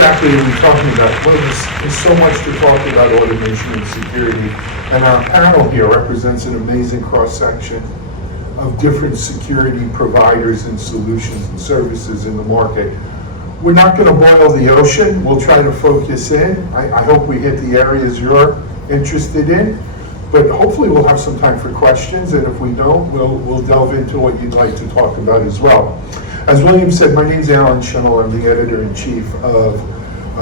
exactly are we talking about? Well, there's so much to talk about automation and security, and our panel here represents an amazing cross-section of different security providers and solutions and services in the market. We're not going to boil the ocean. We'll try to focus in. I hope we hit the areas you're interested in, but hopefully we'll have some time for questions, and if we don't, we'll delve into what you'd like to talk about as well. As William said, my name's Alan Shimel. I'm the editor-in-chief of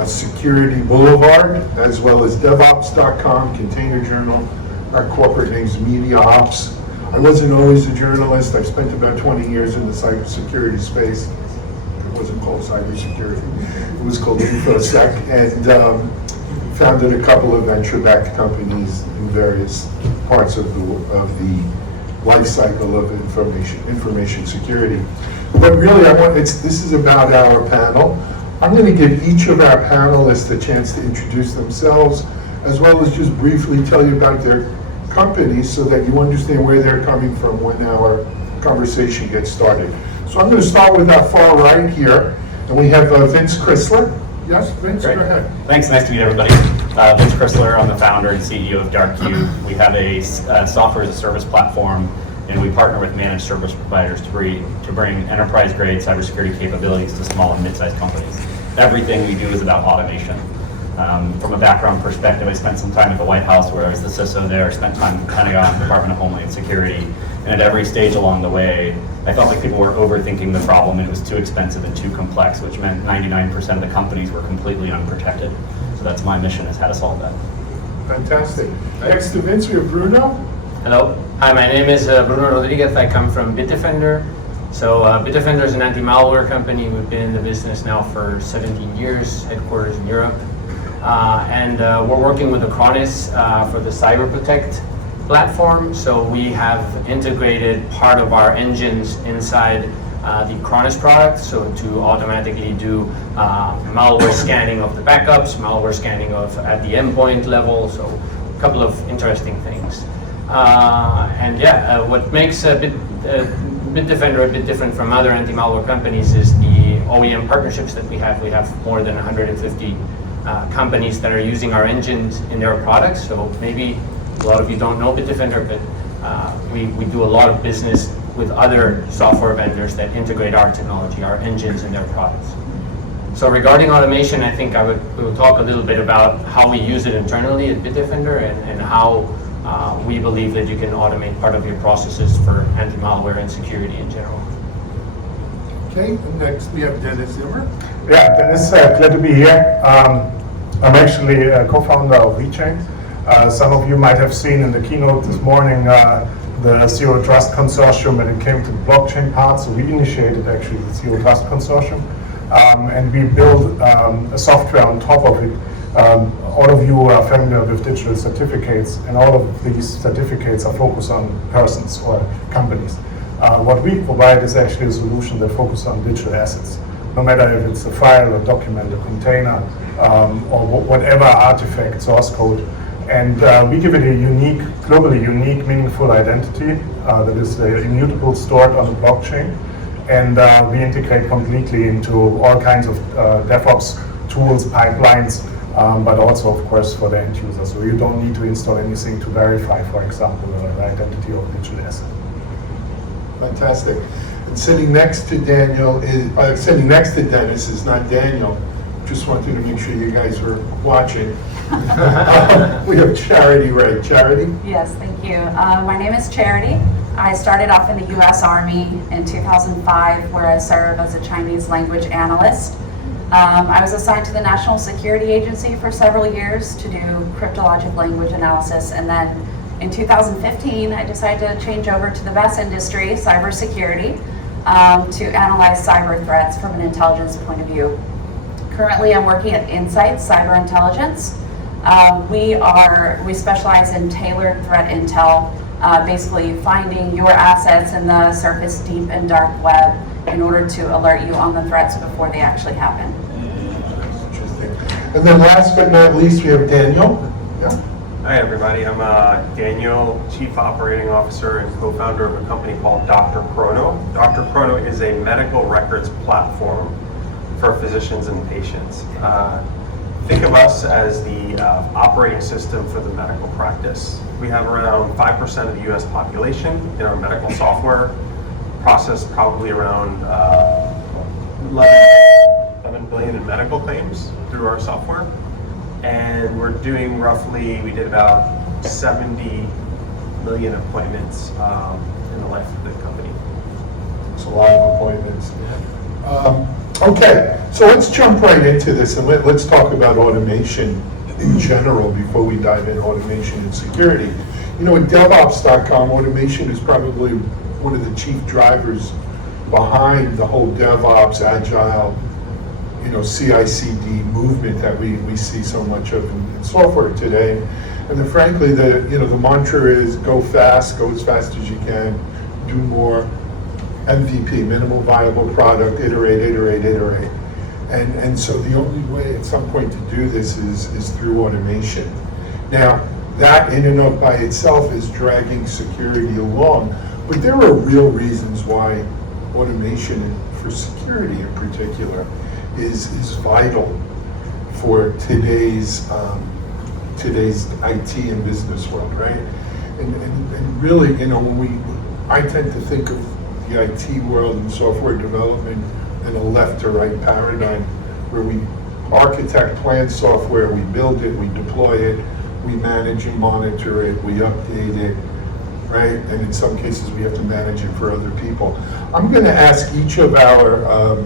Security Boulevard, as well as DevOps.com, Container Journal. Our corporate name's MediaOps. I wasn't always a journalist. I've spent about 20 years in the cybersecurity space. It wasn't called cybersecurity. It was called InfoSec, and founded a couple of venture-backed companies in various parts of the life cycle of information security. But really, this is about our panel. I'm going to give each of our panelists a chance to introduce themselves, as well as just briefly tell you about their companies so that you understand where they're coming from when our conversation gets started. So I'm going to start with our far right here, and we have Vince Crisler. Yes, Vince, Great. Go ahead. Thanks, nice to meet everybody. Vince Crisler, I'm the founder and CEO of DrChrono. We have a software as a service platform, and we partner with managed service providers to bring enterprise-grade cybersecurity capabilities to small and mid-sized companies. Everything we do is about automation. From a background perspective, I spent some time at the White House where I was the CISO there, spent time at the Pentagon, Department of Homeland Security, and at every stage along the way, I felt like people were overthinking the problem and it was too expensive and too complex, which meant 99% of the companies were completely unprotected. So that's my mission, is how to solve that. Fantastic. Next to Vince, we have Bruno. Hello. Hi, my name is Bruno Rodriguez. I come from Bitdefender. So Bitdefender is an anti-malware company. We've been in the business now for 17 years, headquarters in Europe. And we're working with Acronis for the Cyber Protect platform. So we have integrated part of our engines inside the Acronis product, so to automatically do malware scanning of the backups, malware scanning of at the endpoint level, so a couple of interesting things. What makes Bitdefender a bit different from other anti-malware companies is the OEM partnerships that we have. We have more than 150 companies that are using our engines in their products. So maybe a lot of you don't know Bitdefender, but we do a lot of business with other software vendors that integrate our technology, our engines in their products. So regarding automation, I think we will talk a little bit about how we use it internally at Bitdefender and how we believe that you can automate part of your processes for anti-malware and security in general. Okay, and next we have Dennis Zimmer. Yeah, Dennis, glad to be here. I'm actually a co-founder of vChain. Some of you might have seen in the keynote this morning the Zero Trust Consortium when it came to the blockchain part. So we initiated actually the Zero Trust Consortium, and we built a software on top of it. All of you are familiar with digital certificates, and all of these certificates are focused on persons or companies. What we provide is actually a solution that focuses on digital assets, no matter if it's a file, a document, a container, or whatever artifact, source code. And we give it a unique, globally unique, meaningful identity that is immutable, stored on the blockchain. And we integrate completely into all kinds of DevOps tools, pipelines, but also, of course, for the end user. So you don't need to install anything to verify, for example, the identity of a digital asset. Fantastic. And sitting next to Dennis is not Daniel. Just wanted to make sure you guys were watching. We have Charity Wright. Charity? Yes, thank you. My name is Charity. I started off in the U.S. Army in 2005, where I served as a Chinese language analyst. I was assigned to the National Security Agency for several years to do cryptologic language analysis, and then in 2015, I decided to change over to the best industry, cybersecurity, to analyze cyber threats from an intelligence point of view. Currently, I'm working at IntSights Cyber Intelligence. We specialize in tailored threat intel, basically finding your assets in the surface deep and dark web in order to alert you on the threats before they actually happen. Interesting. And then last but not least, we have Daniel. Yeah. Hi everybody, I'm Daniel, Chief Operating Officer and co-founder of a company called DrChrono. DrChrono is a medical records platform for physicians and patients. Think of us as the operating system for the medical practice. We have around 5% of the US population in our medical software, process probably around 11 billion in medical claims through our software. And we're doing roughly, we did about 70 million appointments in the life of the company. It's a lot of appointments. Okay, so let's jump right into this and let's talk about automation in general before we dive into automation and security. You know, at DevOps.com, automation is probably one of the chief drivers behind the whole DevOps, Agile, you know, CI/CD movement that we see so much of in software today. And then frankly, the mantra is go fast, go as fast as you can, do more, MVP, minimal viable product, iterate. And so the only way at some point to do this is through automation. Now, that in and of by itself is dragging security along, but there are real reasons why automation for security in particular is vital for today's IT and business world, right? And really, you know, I tend to think of the IT world and software development in a left to right paradigm where we architect, plan software, we build it, we deploy it, we manage and monitor it, we update it, right? And in some cases, we have to manage it for other people. I'm going to ask each of our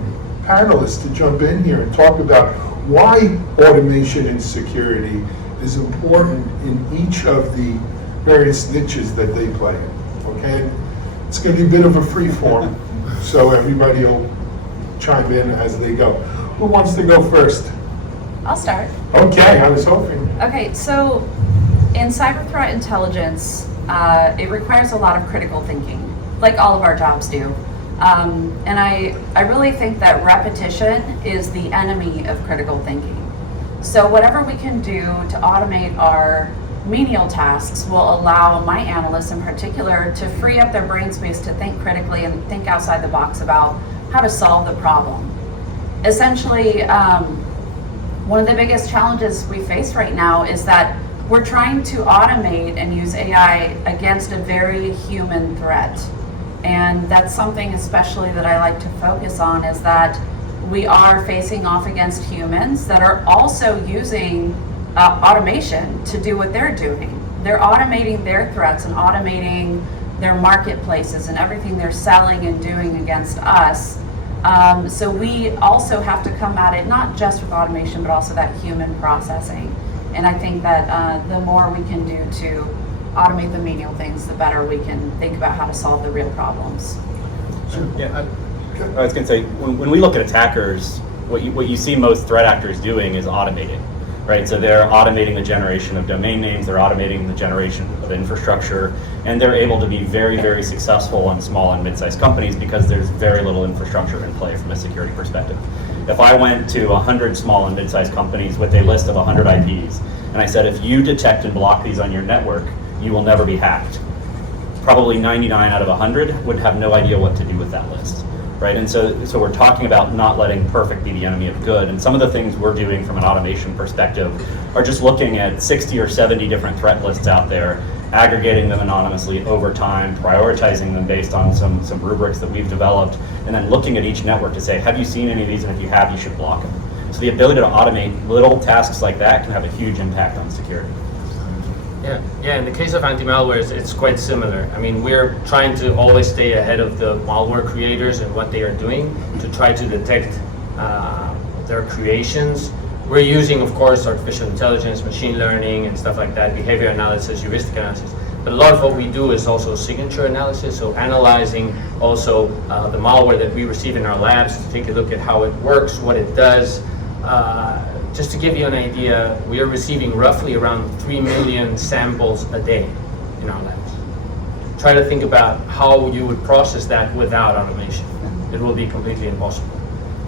panelists to jump in here and talk about why automation and security is important in each of the various niches that they play in, okay? It's going to be a bit of a free form, so everybody will chime in as they go. Who wants to go first? I'll start. Okay, I was hoping. Okay, so in cyber threat intelligence, it requires a lot of critical thinking, like all of our jobs do. And I really think that repetition is the enemy of critical thinking. So whatever we can do to automate our menial tasks will allow my analysts in particular to free up their brain space to think critically and think outside the box about how to solve the problem. Essentially, one of the biggest challenges we face right now is that we're trying to automate and use AI against a very human threat. And that's something especially that I like to focus on, is that we are facing off against humans that are also using automation to do what they're doing. They're automating their threats and automating their marketplaces and everything they're selling and doing against us. So we also have to come at it not just with automation, but also that human processing. And I think that the more we can do to automate the menial things, the better we can think about how to solve the real problems. Yeah, I was going to say, when we look at attackers, what you see most threat actors doing is automating, right? So they're automating the generation of domain names, they're automating the generation of infrastructure, and they're able to be very, very successful on small and mid-sized companies because there's very little infrastructure in play from a security perspective. If I went to 100 small and mid-sized companies with a list of 100 IPs, and I said, if you detect and block these on your network, you will never be hacked. Probably 99 out of 100 would have no idea what to do with that list, right? And so we're talking about not letting perfect be the enemy of good. And some of the things we're doing from an automation perspective are just looking at 60 or 70 different threat lists out there, aggregating them anonymously over time, prioritizing them based on some rubrics that we've developed, and then looking at each network to say, have you seen any of these? And if you have, you should block them. So the ability to automate little tasks like that can have a huge impact on security. Yeah. In the case of anti-malware, it's quite similar. I mean, we're trying to always stay ahead of the malware creators and what they are doing to try to detect their creations. We're using, of course, artificial intelligence, machine learning, and stuff like that, behavior analysis, heuristic analysis. But a lot of what we do is also signature analysis, so analyzing also the malware that we receive in our labs to take a look at how it works, what it does. Just to give you an idea, we are receiving roughly around 3 million samples a day in our labs. Try to think about how you would process that without automation. It will be completely impossible.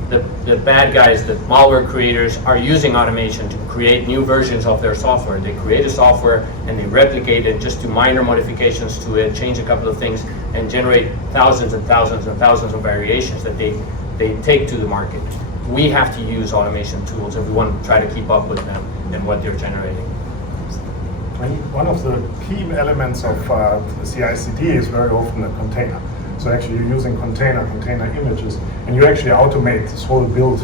The bad guys, the malware creators, are using automation to create new versions of their software. They create a software and they replicate it, just do minor modifications to it, change a couple of things, and generate thousands and thousands and thousands of variations that they take to the market. we have to use automation tools if we want to try to keep up with them and what they're generating. One of the key elements of the CI/CD is very often a container. So actually you're using container images, and you actually automate this whole build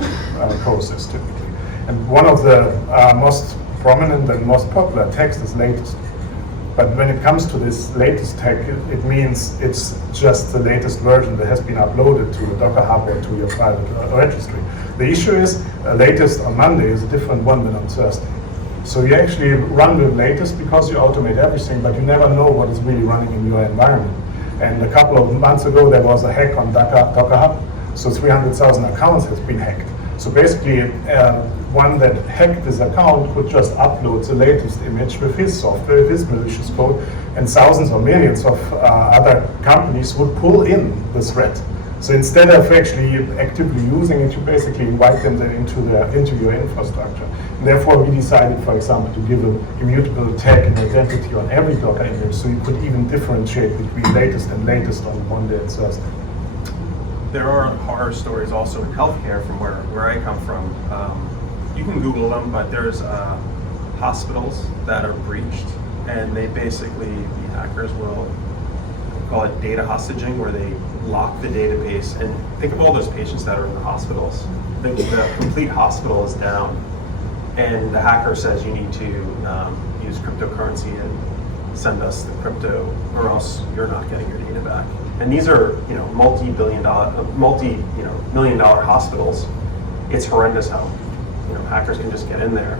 process typically. And one of the most prominent and most popular text is latest. But when it comes to this latest tech, it means it's just the latest version that has been uploaded to a Docker Hub or to your private registry. The issue is latest on Monday is a different one than on Thursday. So you actually run the latest because you automate everything, but you never know what is really running in your environment. And a couple of months ago, there was a hack on Docker Hub. So 300,000 accounts has been hacked. So basically, one that hacked this account could just upload the latest image with his software, with his malicious code, and thousands or millions of other companies would pull in the threat. So instead of actually actively using it, you basically invite them into your infrastructure. And therefore, we decided, for example, to give an immutable tag and identity on every Docker image, so you could even differentiate between latest and latest on Monday and Thursday. There are horror stories also in healthcare from where I come from. You can Google them, but there's hospitals that are breached, and they basically, the hackers will call it data hostage,ing, where they lock the database. And think of all those patients that are in the hospitals. The complete hospital is down, and the hacker says you need to use cryptocurrency and send us the crypto, or else you're not getting your data back. And these are, multi-million dollar hospitals. It's horrendous how, hackers can just get in there.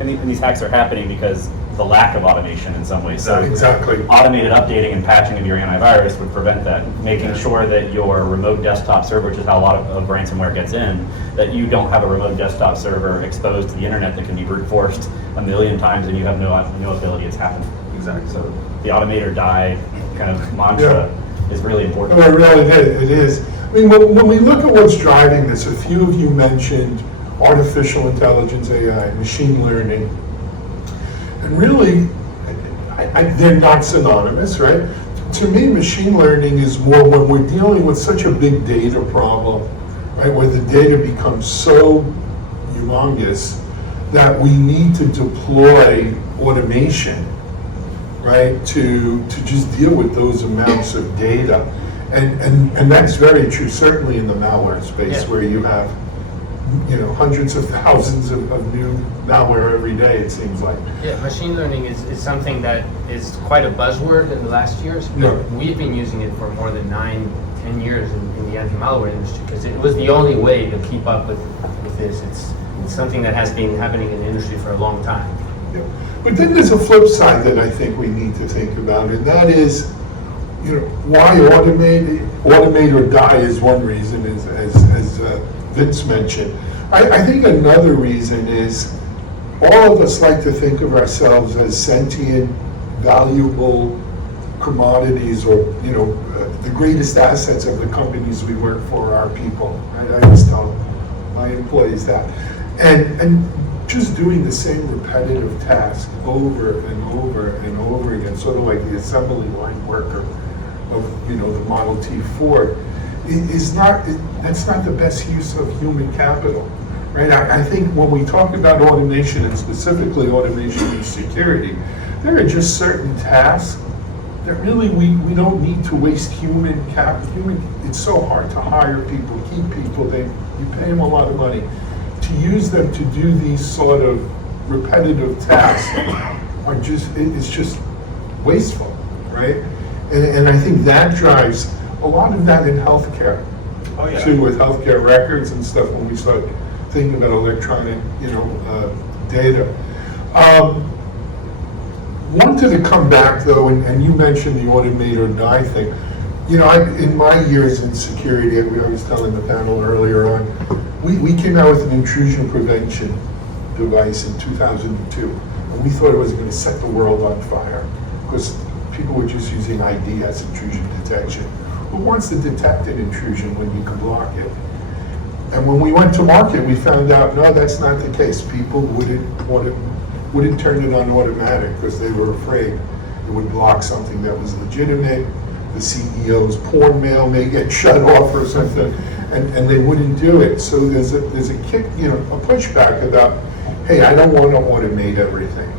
And these hacks are happening because the lack of automation in some ways. So Exactly. automated updating and patching of your antivirus would prevent that. Making sure that your remote desktop server, which is how a lot of ransomware gets in, that you don't have a remote desktop server exposed to the internet that can be brute forced a million times and you have no ability it's happened. Exactly. So the automate or die kind of mantra is really important. No, it really is. It is. I mean, when we look at what's driving this, a few of you mentioned artificial intelligence, AI, machine learning, and really, they're not synonymous, right? To me, machine learning is more when we're dealing with such a big data problem, right, where the data becomes so humongous that we need to deploy automation, right, to just deal with those amounts of data. And that's very true, certainly in the malware space, where you have hundreds of thousands of new malware every day, it seems like. Yeah, machine learning is something that is quite a buzzword in the last years. Yeah. We've been using it for more than 9-10 years in the anti-malware industry because it was the only way to keep up with this. It's something that has been happening in the industry for a long time. Yeah. But then there's a flip side that I think we need to think about, and that is, why automate or die is one reason, as Vince mentioned. I think another reason is all of us like to think of ourselves as sentient, valuable commodities, or the greatest assets of the companies we work for are our people. I just tell my employees that, and just doing the same repetitive task over and over and over again, sort of like the assembly line worker of the Model T Ford, that's not the best use of human capital, right? I think when we talk about automation, and specifically automation and security, there are just certain tasks that really we don't need to waste human capital. It's so hard to hire people, keep people. You pay them a lot of money. To use them to do these sort of repetitive tasks it's just wasteful, right? And I think that drives a lot of that in healthcare. Oh, yeah. Too, with healthcare records and stuff, when we start thinking about electronic, data. Wanted to come back though, and you mentioned the automate or die thing. In my years in security, I was telling the panel earlier on, we came out with an intrusion prevention device in 2002, and we thought it was going to set the world on fire because people were just using ID as intrusion detection. Who wants to detect an intrusion when you can block it? And when we went to market, we found out, no, that's not the case. People wouldn't turn it on automatic because they were afraid it would block something that was legitimate, the CEO's porn mail may get shut off or something, and they wouldn't do it. So there's a kick, a pushback about, hey, I don't want to automate everything.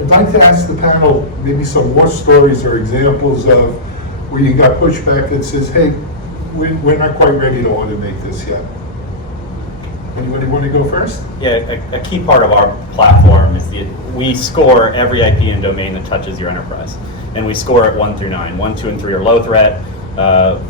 I'd like to ask the panel maybe some more stories or examples of where you got pushback that says, hey, we're not quite ready to automate this yet. Anybody want to go first? Yeah, a key part of our platform is we score every IP and domain that touches your enterprise. And we score it 1 through 9. 1, 2, and 3 are low threat,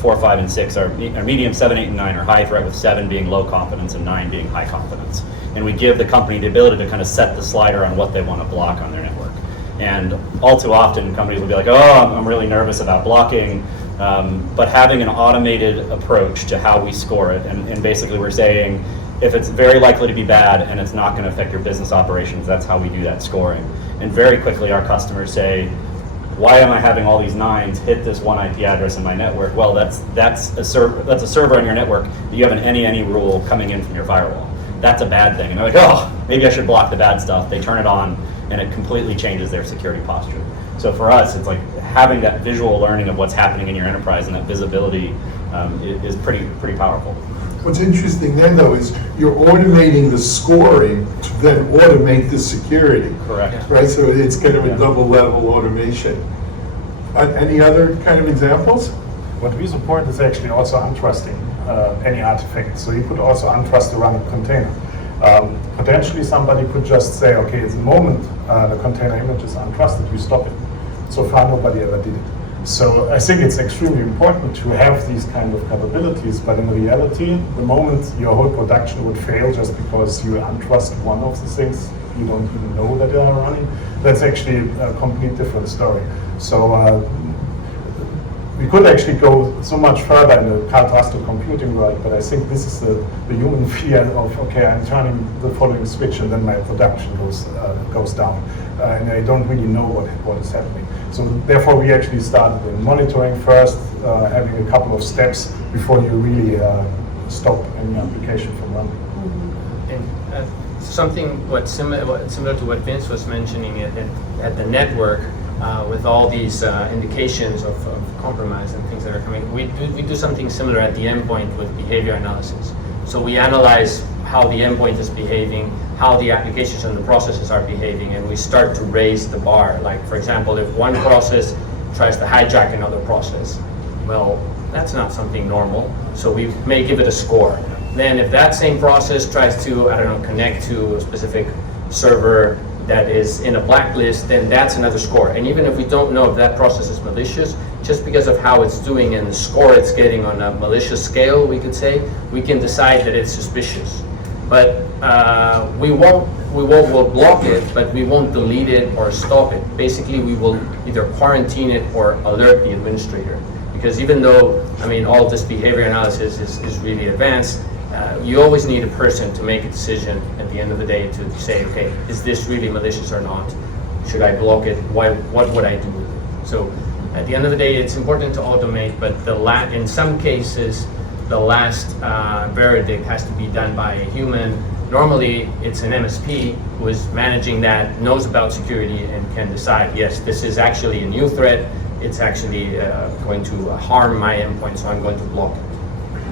4, 5, and 6 are medium, 7, 8, and 9 are high threat, with 7 being low confidence and 9 being high confidence. And we give the company the ability to kind of set the slider on what they want to block on their network. And all too often, companies will be like, oh, I'm really nervous about blocking. But having an automated approach to how we score it, and basically we're saying, if it's very likely to be bad and it's not going to affect your business operations, that's how we do that scoring. And very quickly our customers say, why am I having all these 9s hit this one IP address in my network? Well, that's a server on your network that you have an any rule coming in from your firewall. That's a bad thing. And they're like, oh, maybe I should block the bad stuff. They turn it on and it completely changes their security posture. So for us, it's like having that visual learning of what's happening in your enterprise, and that visibility is pretty powerful. What's interesting then, though, is you're automating the scoring to then automate the security. Correct. Right, so it's kind of a double level automation. Any other kind of examples? What we support is actually also untrusting any artifact. So you could also untrust a running container. Potentially somebody could just say, okay, at the moment the container image is untrusted, you stop it. So far nobody ever did it. So I think it's extremely important to have these kind of capabilities, but in reality, the moment your whole production would fail just because you untrust one of the things you don't even know that they are running, that's actually a complete different story. So we could actually go so much further in the trusted computing world, but I think this is the human fear of, okay, I'm turning the following switch and then my production goes down. And I don't really know what is happening. So therefore we actually started in monitoring first, having a couple of steps before you really stop any application from running. And something similar to what Vince was mentioning at the network, with all these indications of compromise and things that are coming, we do something similar at the endpoint with behavior analysis. So we analyze how the endpoint is behaving, how the applications and the processes are behaving, and we start to raise the bar. Like, for example, if one process tries to hijack another process, well, that's not something normal, so we may give it a score. Then if that same process tries to, connect to a specific server that is in a blacklist, then that's another score. And even if we don't know if that process is malicious, just because of how it's doing and the score it's getting on a malicious scale, we could say, we can decide that it's suspicious. But we'll block it, but we won't delete it or stop it. Basically, we will either quarantine it or alert the administrator. Because even though, all of this behavior analysis is really advanced, you always need a person to make a decision at the end of the day to say, okay, is this really malicious or not? Should I block it? What would I do with it? So at the end of the day, it's important to automate, but in some cases, the last verdict has to be done by a human. Normally, it's an MSP who is managing that, knows about security, and can decide, yes, this is actually a new threat. It's actually going to harm my endpoint, so I'm going to block it.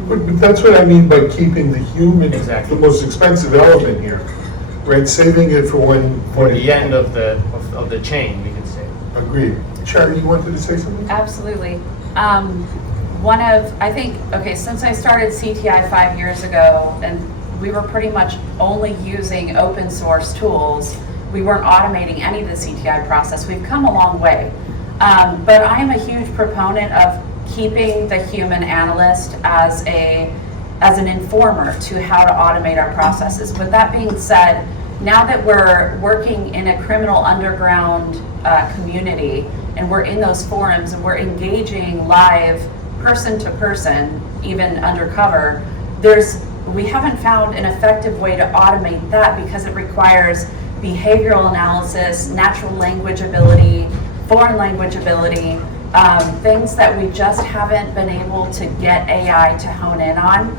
But that's what I mean by keeping the human, Exactly. the most expensive element here, right? Saving it for when... For the end of the chain, we could say. Agreed. Sharon, you wanted to say something? Absolutely. Since I started CTI 5 years ago, and we were pretty much only using open source tools, we weren't automating any of the CTI process. We've come a long way. But I am a huge proponent of keeping the human analyst as an informer to how to automate our processes. With that being said, now that we're working in a criminal underground community, and we're in those forums and we're engaging live person to person, even undercover, we haven't found an effective way to automate that because it requires behavioral analysis, natural language ability, foreign language ability, things that we just haven't been able to get AI to hone in on.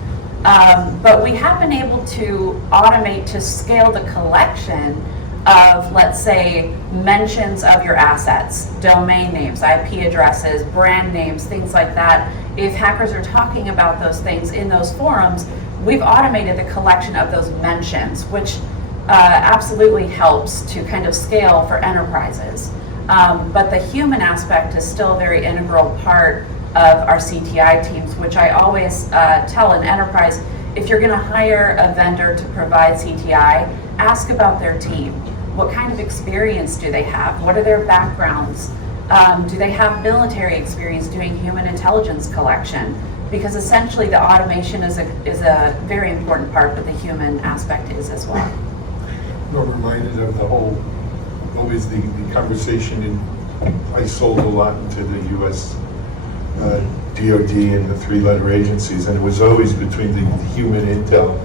But we have been able to automate to scale the collection of, let's say, mentions of your assets, domain names, IP addresses, brand names, things like that. If hackers are talking about those things in those forums, we've automated the collection of those mentions, which absolutely helps to kind of scale for enterprises. But the human aspect is still a very integral part of our CTI teams, which I always tell an enterprise, if you're going to hire a vendor to provide CTI, ask about their team. What kind of experience do they have? What are their backgrounds? Do they have military experience doing human intelligence collection? Because essentially the automation is a very important part, but the human aspect is as well. I'm reminded of the whole, always the conversation I sold a lot into the US DOD and the three-letter agencies, and it was always between the human intel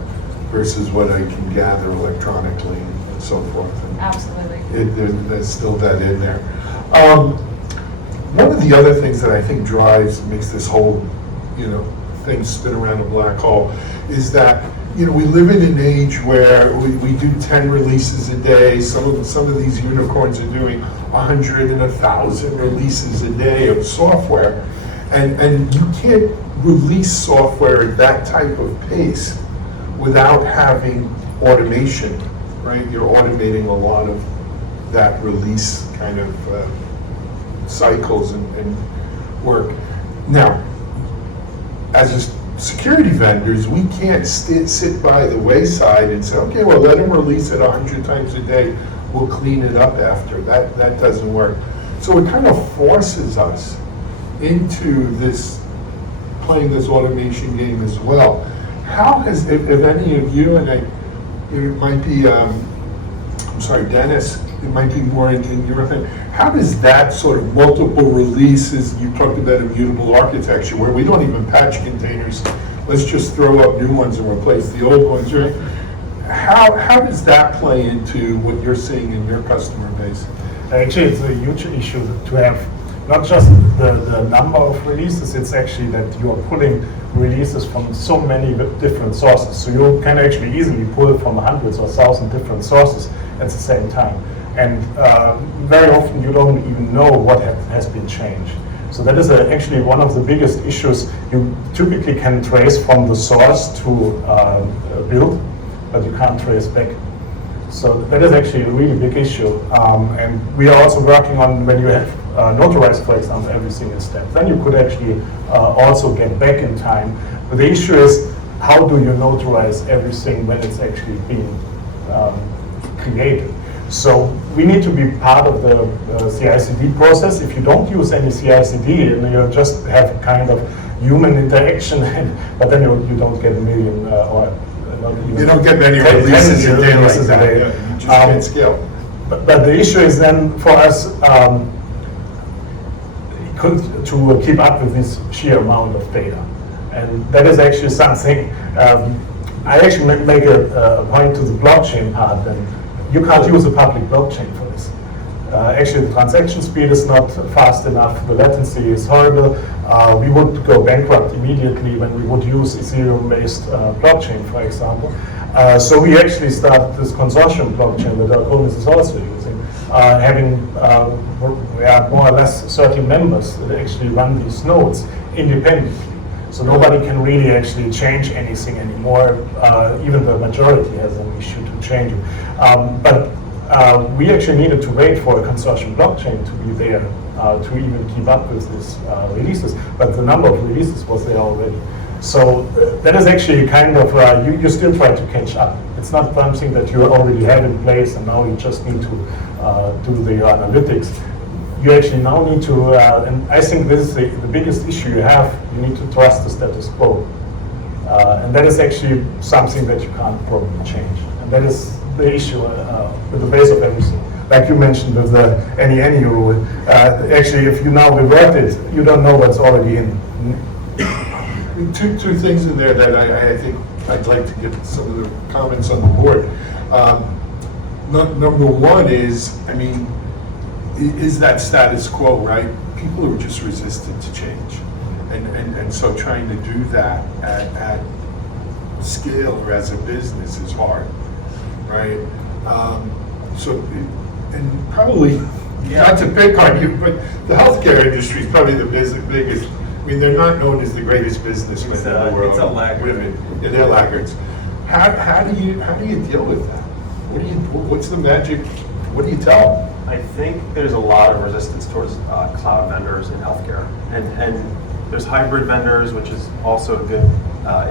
versus what I can gather electronically and so forth. And Absolutely. there's still that in there. One of the other things that I think makes this whole, thing spin around a black hole is that, we live in an age where we do 10 releases a day. Some of these unicorns are doing 100 and 1,000 releases a day of software. And you can't release software at that type of pace without having automation, right? You're automating a lot of that release kind of cycles and work. Now, as security vendors, we can't sit by the wayside and say, okay, well, let them release it 100 times a day. We'll clean it up after. That doesn't work. So it kind of forces us into playing this automation game as well. How has, if any of you, and it might be, Dennis, it might be more in your thing, how does that sort of multiple releases, you talked about immutable architecture, where we don't even patch containers, let's just throw up new ones and replace the old ones, right? How does that play into what you're seeing in your customer base? Actually, it's a huge issue to have not just the number of releases, it's actually that you are pulling releases from so many different sources. So you can actually easily pull from hundreds or 1,000 different sources at the same time. And very often you don't even know what has been changed. So that is actually one of the biggest issues. You typically can trace from the source to build, but you can't trace back. So that is actually a really big issue. And we are also working on when you have notarized, for example, every single step. Then you could actually also get back in time. But the issue is, how do you notarize everything when it's actually being created? So we need to be part of the CI/CD process. If you don't use any CI/CD and you just have kind of human interaction, but then you don't get a million or not even. You don't get many releases a day like that. You just can't scale. But the issue is then for us to keep up with this sheer amount of data, and that is actually something. I actually make a point to the blockchain part. Then you can't use a public blockchain for this. Actually, the transaction speed is not fast enough. The latency is horrible. We would go bankrupt immediately when we would use Ethereum-based blockchain, for example. So we actually started this consortium blockchain that Acronis is also using, having more or less 30 members that actually run these nodes independently. So nobody can really actually change anything anymore. Even the majority has an issue to change it. But we actually needed to wait for a consortium blockchain to be there to even keep up with these releases. But the number of releases was there already. So that is actually kind of, you still try to catch up. It's not something that you already have in place and now you just need to do the analytics. You actually now need to, and I think this is the biggest issue you have, you need to trust the status quo. And that is actually something that you can't probably change. And that is the issue with the base of everything. Like you mentioned with the any rule, actually if you now revert it, you don't know what's already in. Two things in there that I think I'd like to get some of the comments on the board. Number one is, is that status quo, right? People are just resistant to change. And so trying to do that at scale or as a business is hard, right? So, and probably, not to pick on you, but the healthcare industry is probably the biggest. I mean, they're not known as the greatest businessmen in the world. It's a laggard. Yeah, they're laggards. How do you deal with that? What's the magic? What do you tell them? I think there's a lot of resistance towards cloud vendors in healthcare, and there's hybrid vendors, which is also a good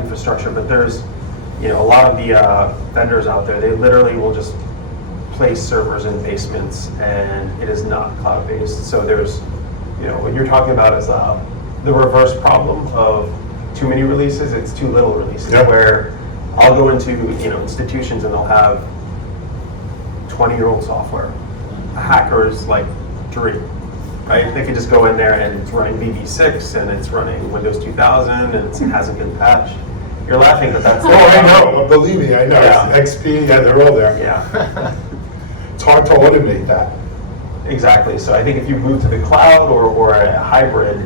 infrastructure. But there's, a lot of the vendors out there. They literally will just place servers in basements, and it is not cloud-based. So there's, what you're talking about is the reverse problem of too many releases. It's too little releases. Yep. Where I'll go into institutions and they'll have 20-year-old software. A hacker is like dream, right? They can just go in there and it's running VB6 and it's running Windows 2000 and it hasn't been patched. You're laughing, but that's. Oh, I know. Believe me, I know. Yeah. XP, yeah, they're all there. Yeah. It's hard to automate that. Exactly. So I think if you move to the cloud or a hybrid,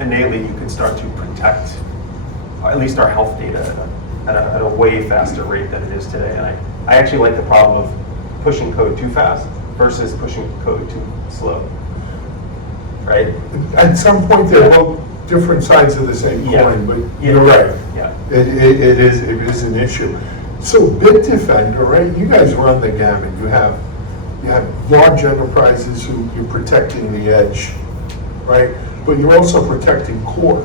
innately you can start to protect at least our health data at a way faster rate than it is today. And I actually like the problem of pushing code too fast versus pushing code too slow. Right? At some point, they're both different sides of the same coin, but you're right. Yeah. It is an issue. So Bitdefender, right? You guys run the gamut. You have large enterprises who you're protecting the edge, right? But you're also protecting core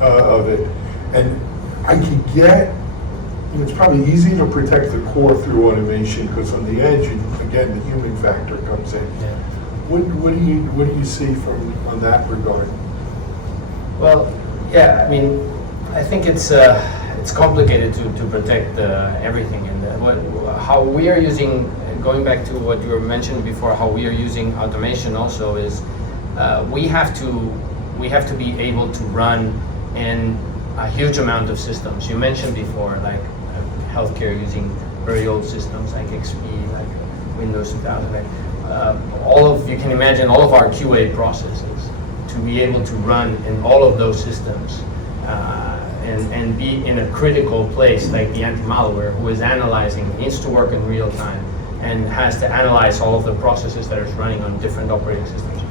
of it. And I can get, it's probably easy to protect the core through automation because on the edge, again, the human factor comes in. Yeah. What do you see on that regard? Well, yeah, I mean, I think it's complicated to protect everything, and how we are using, going back to what you were mentioning before, how we are using automation also is we have to be able to run in a huge amount of systems. You mentioned before, like healthcare using very old systems like XP, like Windows 2000. You can imagine all of our QA processes to be able to run in all of those systems and be in a critical place like the anti-malware, who is analyzing, needs to work in real time and has to analyze all of the processes that are running on different operating systems.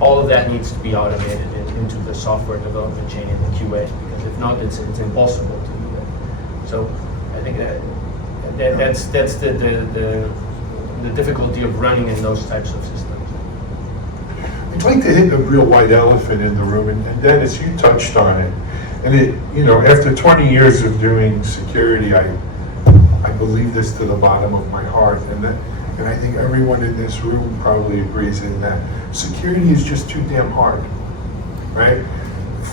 All of that needs to be automated into the software development chain in the QA, because if not, it's impossible to do that. So I think that's the difficulty of running in those types of systems. I'd like to hit the real white elephant in the room, and Dennis, you touched on it. And after 20 years of doing security, I believe this to the bottom of my heart, and I think everyone in this room probably agrees in that security is just too damn hard, right?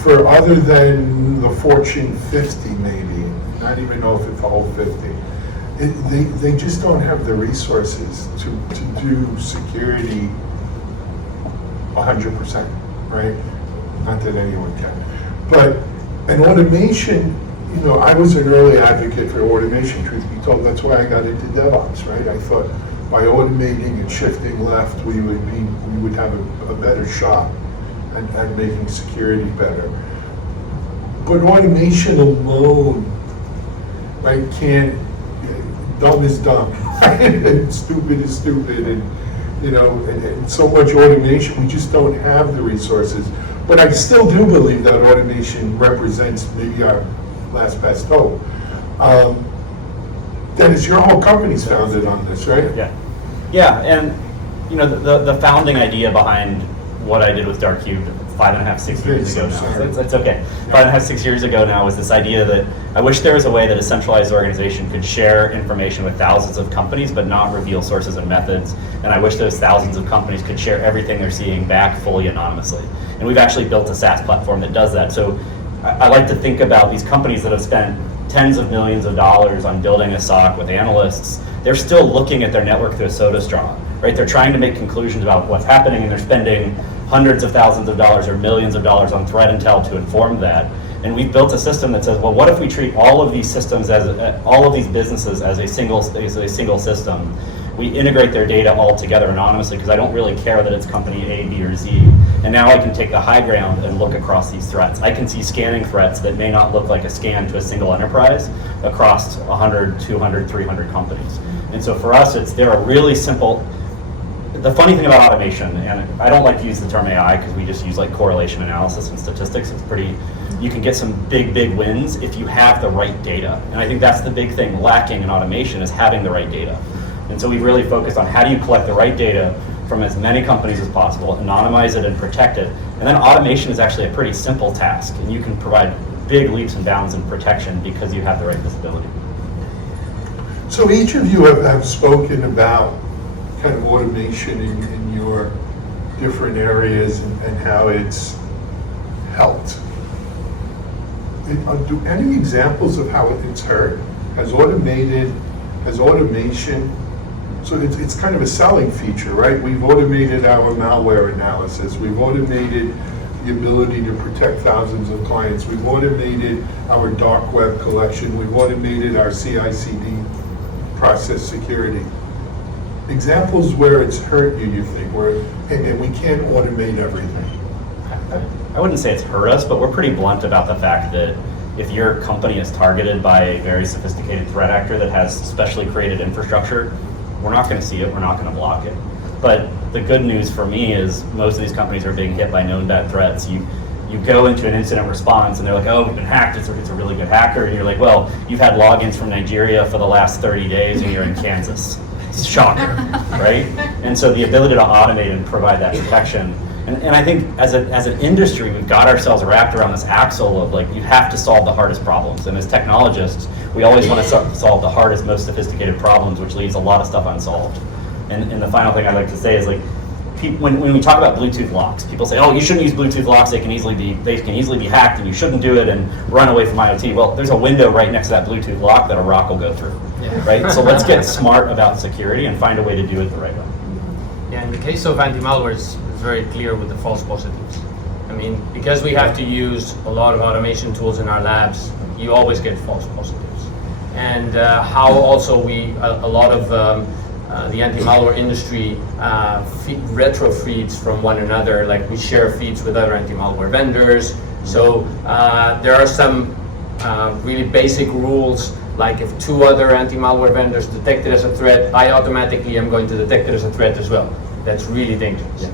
For other than the Fortune 50, maybe, not even know if it's the whole 50. They just don't have the resources to do security 100%, right? Not that anyone can. But an automation, I was an early advocate for automation, truth be told. That's why I got into DevOps, right? I thought by automating and shifting left, we would have a better shot at making security better. But automation alone, right, can't. Dumb is dumb, right? And stupid is stupid, and so much automation, we just don't have the resources. But I still do believe that automation represents maybe our last best hope. Dennis, your whole company's founded on this, right? Yeah, and the founding idea behind what I did with DrChrono 5.5, 6 years ago now. It's okay. 5.5, 6 years ago now was this idea that I wish there was a way that a centralized organization could share information with thousands of companies but not reveal sources and methods. And I wish those thousands of companies could share everything they're seeing back fully anonymously. And we've actually built a SaaS platform that does that. So I like to think about these companies that have spent tens of millions of dollars on building a SOC with analysts. They're still looking at their network through a soda straw, right? They're trying to make conclusions about what's happening, and they're spending hundreds of thousands of dollars or millions of dollars on threat intel to inform that. And we've built a system that says, well, what if we treat all of these systems all of these businesses as a single system? We integrate their data all together anonymously, because I don't really care that it's company A, B, or Z. And now I can take the high ground and look across these threats. I can see scanning threats that may not look like a scan to a single enterprise across 100, 200, 300 companies. And so for us, they're a really simple. The funny thing about automation, and I don't like to use the term AI because we just use like correlation analysis and statistics. It's pretty, you can get some big wins if you have the right data. And I think that's the big thing lacking in automation is having the right data. And so we've really focused on how do you collect the right data from as many companies as possible, anonymize it and protect it. And then automation is actually a pretty simple task, and you can provide big leaps and bounds in protection because you have the right visibility. So each of you have spoken about kind of automation in your different areas and how it's helped. Do any examples of how it's hurt? Has automation, so it's kind of a selling feature, right? We've automated our malware analysis. We've automated the ability to protect thousands of clients. We've automated our dark web collection. We've automated our CI/CD process security. Examples where it's hurt you think, and we can't automate everything. I wouldn't say it's hurt us, but we're pretty blunt about the fact that if your company is targeted by a very sophisticated threat actor that has specially created infrastructure, we're not going to see it, we're not going to block it. But the good news for me is most of these companies are being hit by known bad threats. You go into an incident response and they're like, oh, we've been hacked, it's a really good hacker. And you're like, well, you've had logins from Nigeria for the last 30 days and you're in Kansas. Shocker, right? And so the ability to automate and provide that protection. And I think as an industry, we've got ourselves wrapped around this axle of like, you have to solve the hardest problems. And as technologists, we always want to solve the hardest, most sophisticated problems, which leaves a lot of stuff unsolved. And the final thing I'd like to say is like, when we talk about Bluetooth locks, people say, oh, you shouldn't use Bluetooth locks, they can easily be hacked and you shouldn't do it and run away from IoT. Well, there's a window right next to that Bluetooth lock that a rock will go through, right? So let's get smart about security and find a way to do it the right way. Yeah, in the case of anti-malware, it's very clear with the false positives. I mean, because we have to use a lot of automation tools in our labs, you always get false positives. And how also a lot of the anti-malware industry retro feeds from one another, like we share feeds with other anti-malware vendors. So there are some really basic rules, like if two other anti-malware vendors detect it as a threat, I automatically am going to detect it as a threat as well. That's really dangerous. Yeah.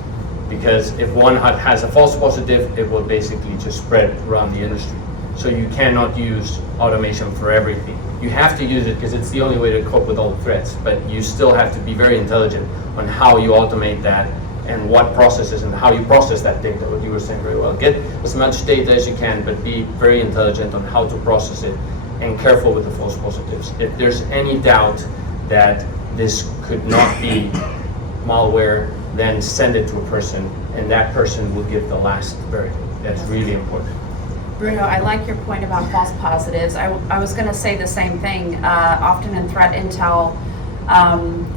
Because if one has a false positive, it will basically just spread around the industry. So you cannot use automation for everything. You have to use it because it's the only way to cope with all the threats, but you still have to be very intelligent on how you automate that and what processes and how you process that data, what you were saying very well. Get as much data as you can, but be very intelligent on how to process it and careful with the false positives. If there's any doubt that this could not be malware, then send it to a person and that person will give the last verdict. That's really important. Bruno, I like your point about false positives. I was going to say the same thing. Often in threat intel,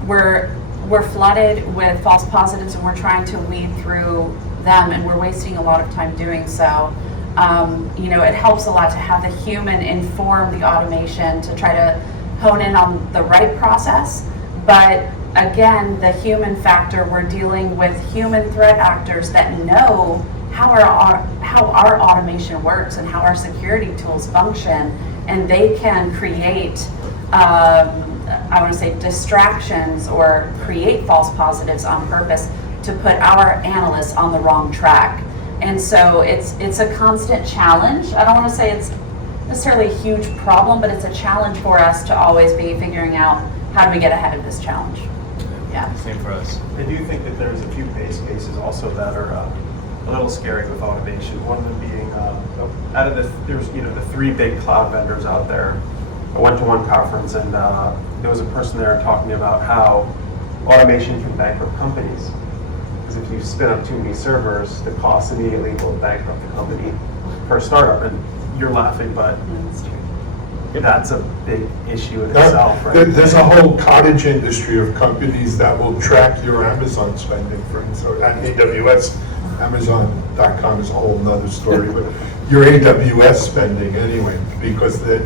we're flooded with false positives and we're trying to weed through them and we're wasting a lot of time doing so. It helps a lot to have the human inform the automation to try to hone in on the right process. But again, the human factor, we're dealing with human threat actors that know how our automation works and how our security tools function, and they can create, I want to say, distractions or create false positives on purpose to put our analysts on the wrong track. And so it's a constant challenge. I don't want to say it's necessarily a huge problem, but it's a challenge for us to always be figuring out how do we get ahead of this challenge. Yeah. Same for us. I do think that there's a few base cases also that are a little scary with automation. One of them being out of there's the three big cloud vendors out there. I went to one conference and there was a person there talking about how automation can bankrupt companies. Because if you spin up too many servers, the cost immediately will bankrupt the company for a startup. And you're laughing, but that's a big issue in itself, right? There's a whole cottage industry of companies that will track your Amazon spending, for instance, at AWS. Amazon.com is a whole nother story, but your AWS spending anyway, because that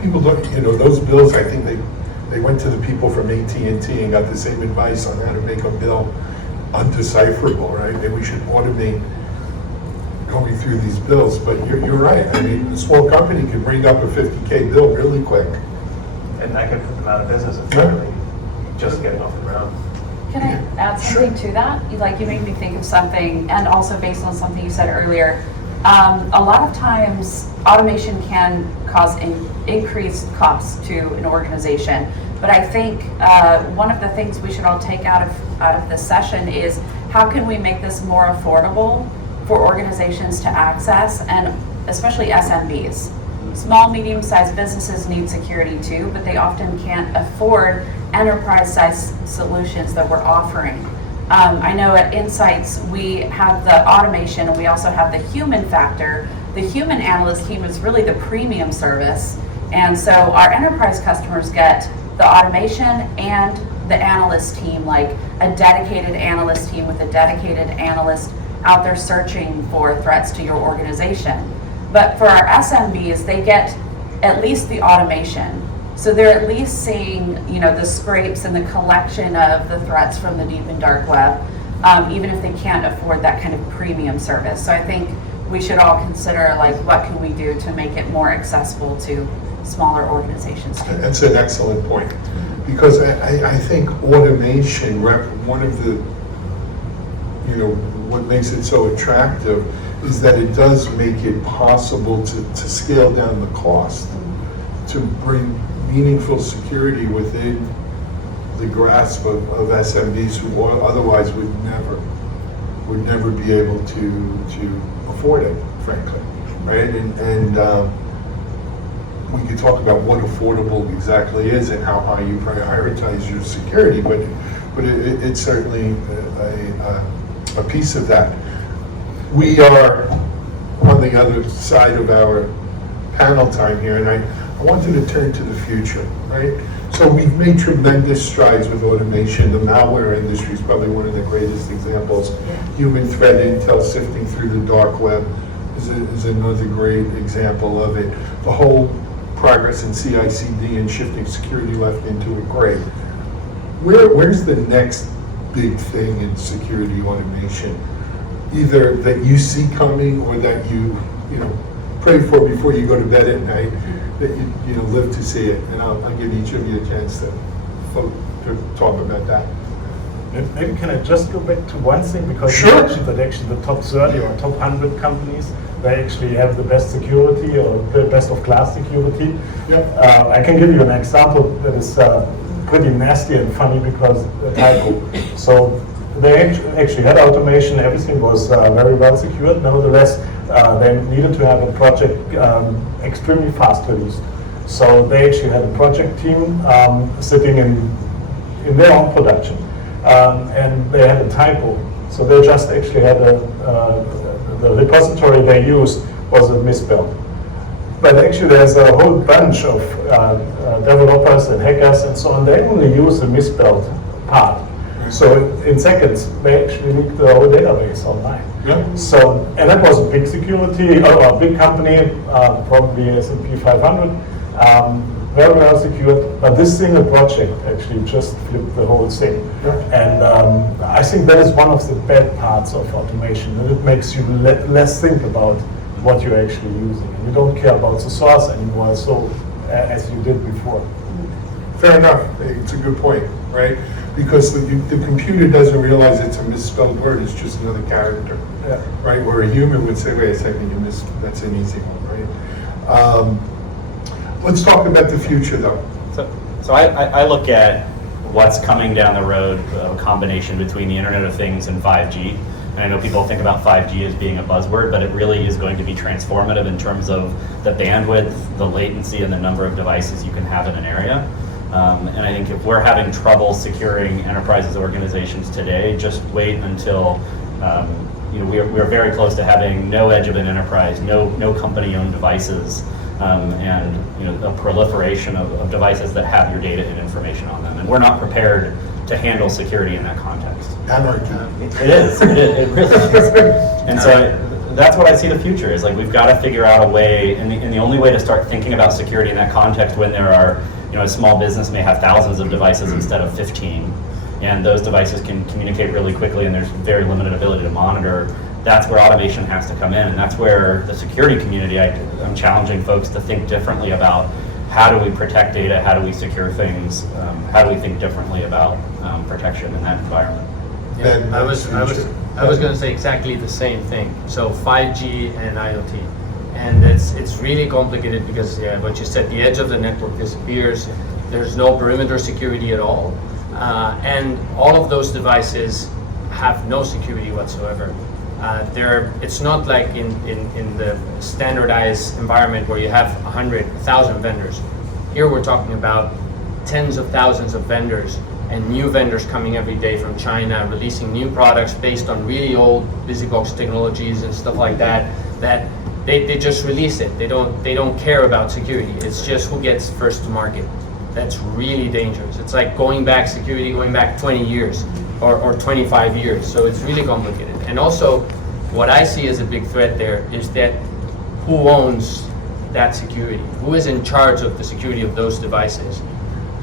people don't, those bills, I think they went to the people from AT&T and got the same advice on how to make a bill undecipherable, right? And we should automate going through these bills, but you're right. I mean, a small company can bring up a $50K bill really quick. And that could put them out of business entirely. just getting off the ground. Can I add something to that? You made me think of something, and also based on something you said earlier. A lot of times, automation can cause increased costs to an organization. But I think one of the things we should all take out of this session is how can we make this more affordable for organizations to access, and especially SMBs. Small, medium-sized businesses need security too, but they often can't afford enterprise-sized solutions that we're offering. I know at IntSights we have the automation and we also have the human factor. The human analyst team is really the premium service, and so our enterprise customers get the automation and the analyst team, like a dedicated analyst team with a dedicated analyst out there searching for threats to your organization. But for our SMBs, they get at least the automation. So they're at least seeing, the scrapes and the collection of the threats from the deep and dark web, even if they can't afford that kind of premium service. So I think we should all consider, what can we do to make it more accessible to smaller organizations too. That's an excellent point, because I think automation, one of the, what makes it so attractive is that it does make it possible to scale down the cost, to bring meaningful security within the grasp of SMBs who otherwise would never be able to afford it, frankly, right? And we could talk about what affordable exactly is and how high you prioritize your security, but it's certainly a piece of that. We are on the other side of our panel time here, and I wanted to turn to the future, right? So we've made tremendous strides with automation. The malware industry is probably one of the greatest examples. Human threat intel sifting through the dark web is another great example of it. The whole progress in CI/CD and shifting security left into it, great. Where's the next big thing in security automation? Either that you see coming or that you pray for before you go to bed at night, that you live to see it. And I'll give each of you a chance to talk about that. Maybe can I just go back to one thing, because Sure. you mentioned that actually the top 30 or top 100 companies, they actually have the best security or the best of class security. Yep. I can give you an example that is pretty nasty and funny because typo. So they actually had automation, everything was very well secured. Nevertheless, they needed to have a project extremely fast released. So they actually had a project team sitting in their own production, and they had a typo. So they just actually had the repository they used was a misspelled. But actually there's a whole bunch of developers and hackers and so on. They only use the misspelled part. So in seconds, they actually leaked the whole database online. Yeah. So, and that was a big security, or a big company, probably S&P 500, very well secured. But this single project actually just flipped the whole thing. Yeah. And I think that is one of the bad parts of automation. That it makes you less think about what you're actually using. And you don't care about the source anymore, so as you did before. Fair enough. It's a good point, right? Because the computer doesn't realize it's a misspelled word, it's just another character, Yeah. right? Where a human would say, wait a second, that's an easy one, right? Let's talk about the future, though. So I look at what's coming down the road, a combination between the Internet of Things and 5G. And I know people think about 5G as being a buzzword, but it really is going to be transformative in terms of the bandwidth, the latency, and the number of devices you can have in an area. And I think if we're having trouble securing enterprises, organizations today, just wait until we're very close to having no edge of an enterprise, no company-owned devices, and a proliferation of devices that have your data and information on them. And we're not prepared to handle security in that context. It is. It really is. And so that's what I see the future is. Like, we've got to figure out a way, and the only way to start thinking about security in that context, when there are, a small business may have thousands of devices instead of 15, and those devices can communicate really quickly, and there's very limited ability to monitor. That's where automation has to come in, and that's where the security community, I'm challenging folks to think differently about how do we protect data, how do we secure things, how do we think differently about protection in that environment. Ben, I was going to say exactly the same thing. So 5G and IoT, and it's really complicated because what you said, the edge of the network disappears. There's no perimeter security at all, and all of those devices have no security whatsoever. It's not like in the standardized environment where you have 100, 1,000 vendors. Here we're talking about tens of thousands of vendors and new vendors coming every day from China, releasing new products based on really old BusyBox technologies and stuff like that, that they just release it. They don't care about security. It's just who gets first to market. That's really dangerous. It's like going back 20 years or 25 years. So it's really complicated. And also, what I see as a big threat there is that who owns that security? Who is in charge of the security of those devices?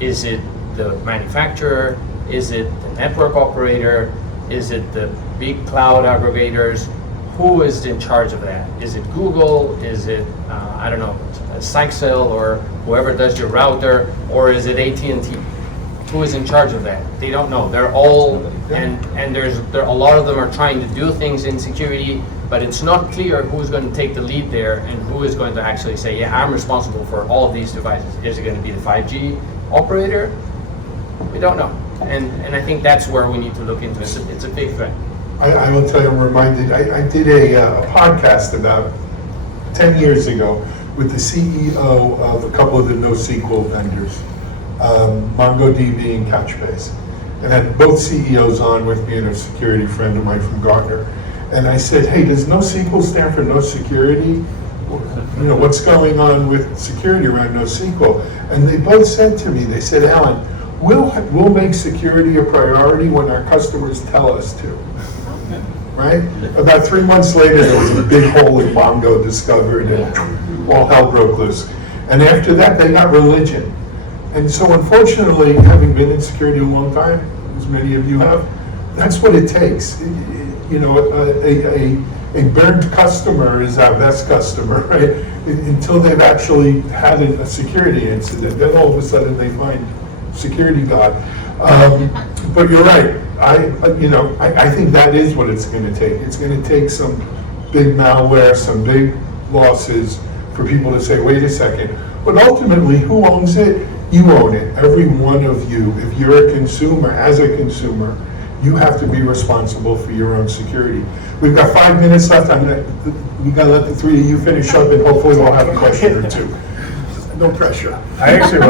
Is it the manufacturer? Is it the network operator? Is it the big cloud aggregators? Who is in charge of that? Is it Google? Is it, I don't know, Cyxel or whoever does your router? Or is it AT&T? Who is in charge of that? They don't know. They're all, and a lot of them are trying to do things in security, but it's not clear who's going to take the lead there and who is going to actually say, yeah, I'm responsible for all of these devices. Is it going to be the 5G operator? We don't know. And I think that's where we need to look into. It's a big threat. I will tell you, I'm reminded, I did a podcast about 10 years ago with the CEO of a couple of the NoSQL vendors, MongoDB and Couchbase. And I had both CEOs on with me and a security friend of mine from Gartner. And I said, hey, does NoSQL stand for no security? You know, what's going on with security around NoSQL? And they both said to me, they said, Alan, we'll make security a priority when our customers tell us to. Right? About 3 months later, there was a big hole in Mongo discovered and all hell broke loose. And after that, they got religion. And so unfortunately, having been in security a long time, as many of you have, that's what it takes. You know, a burnt customer is our best customer, right? Until they've actually had a security incident, then all of a sudden they find security God. But you're right. I think that is what it's going to take. It's going to take some big malware, some big losses for people to say, wait a second. But ultimately, who owns it? You own it. Every one of you. If you're a consumer, as a consumer, you have to be responsible for your own security. We've got 5 minutes left. We got to let the three of you finish up, and hopefully we'll have a question or two. No pressure. I actually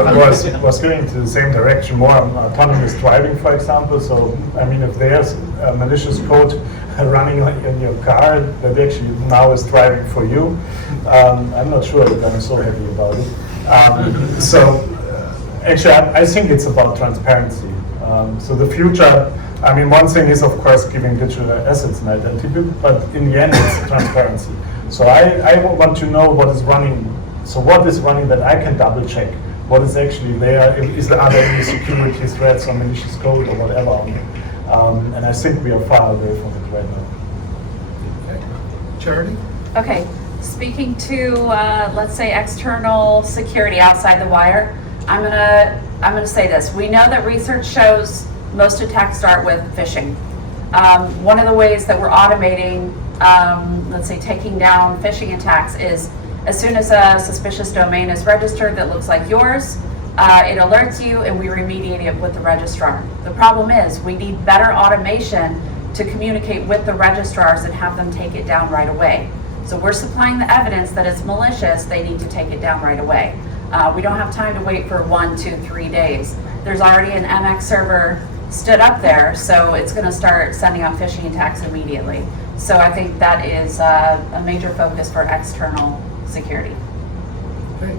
was going to the same direction, more on autonomous driving, for example. So, I mean, if there's malicious code running in your car that actually now is driving for you, I'm not sure that I'm so happy about it. Actually, I think it's about transparency. So the future, I mean, one thing is, of course, giving digital assets an identity, but in the end, it's transparency. So I want to know what is running. So what is running that I can double check? What is actually there? Are there any security threats or malicious code or whatever on it? And I think we are far away from it right now. Okay. Charity? Okay, speaking to, let's say, external security outside the wire, I'm gonna say this. We know that research shows most attacks start with phishing. One of the ways that we're automating, let's say, taking down phishing attacks is as soon as a suspicious domain is registered that looks like yours, it alerts you and we remediate it with the registrar. The problem is we need better automation to communicate with the registrars and have them take it down right away. So we're supplying the evidence that it's malicious, they need to take it down right away. We don't have time to wait for 1, 2, 3 days. There's already an MX server stood up there, so it's going to start sending out phishing attacks immediately. So I think that is a major focus for external security. Okay.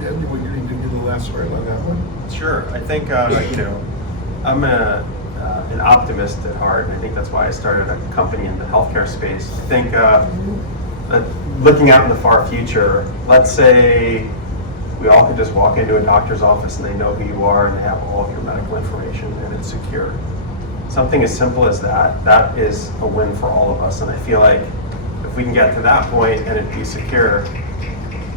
Deb, you want to give you the last word on that one? Sure. I think, I'm an optimist at heart, and I think that's why I started a company in the healthcare space. I think looking out in the far future, let's say we all could just walk into a doctor's office and they know who you are and they have all of your medical information and it's secure. Something as simple as that is a win for all of us. And I feel like if we can get to that point and it be secure,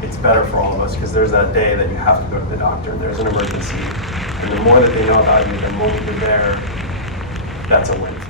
it's better for all of us because there's that day that you have to go to the doctor and there's an emergency. And the more that they know about you, the more you're there, that's a win.